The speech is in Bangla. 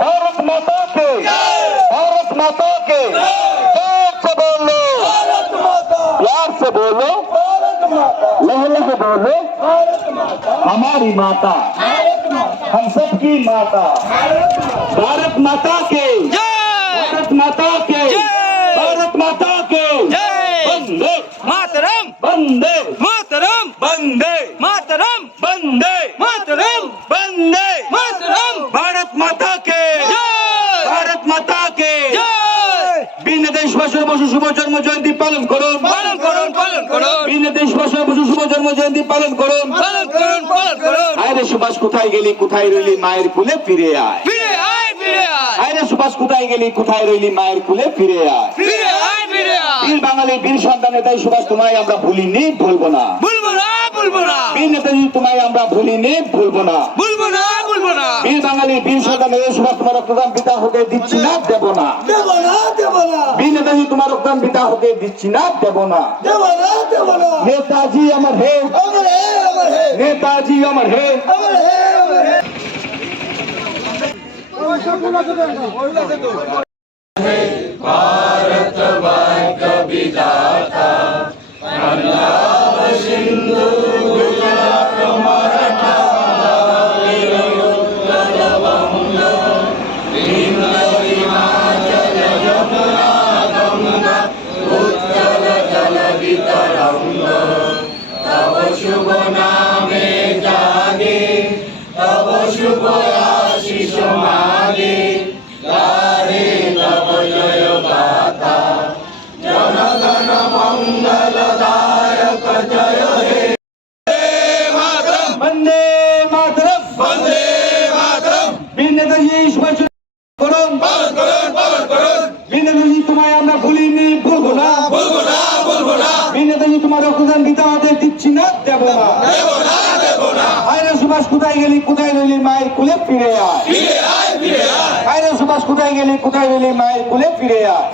भारत माता के भारत माता के ज़ोर से बोलो प्यार से बोलो बोलो हमारी माता, हम सबकी माता, भारत माता के দেশবাসীর বসু শুভ জন্ম জয়ন্তী পালন করুন। পালন করুন পালন করুন। ভিন্ন দেশবাসীর বসু শুভ জন্ম জয়ন্তী পালন করুন। পালন করুন পালন করুন। আয় রে সুভাষ কোথায় গেলি কোথায় রইলি মায়ের কুলে ফিরে আয়। ফিরে আয় ফিরে আয়। আয় রে সুভাষ কোথায় গেলি কোথায় রইলি মায়ের কুলে ফিরে ফিরে আয়। ফিরে আয়। বীর বাঙালি বীর সন্তান নেতাই সুভাষ তোমায় আমরা ভুলিনি ভুলবো না। ভুলবো না ভুলবো না। বীর নেতাজি তোমায় আমরা ভুলিনি ভুলবো না। ভুলবো না ভুলবো না। বীর বাঙালি বীর সন্তান নেতাই সুভাষ তোমার রক্তদান পিতা হতে দিচ্ছি না দেব না। দেব না দেব না। বীর নেতাজি তোমার রক্তদান পিতা হতে দিচ্ছি না দেব না। দেব না দেব না। নেতাজি আমার হে। আমার হে আমার হে। নেতাজি আমার হে। আমার হে আমার হে। বন্দে মাতরম বন্দে মাতরম বীর নেতাজি সুভাষ করুন পালন করুন পালন করুন বীর নেতাজি তোমায় আমরা ভুলিনি ভুলবো না ভুলবো না তোমার পিতা হতে দিচ্ছি না দেব না আয়রা সুভাষ কোথায় গেলি কোথায় রইলি মায়ের কুলে ফিরে আয় আয়রা সুভাষ কোথায় গেলি কোথায় রইলি মায়ের কুলে ফিরে আয়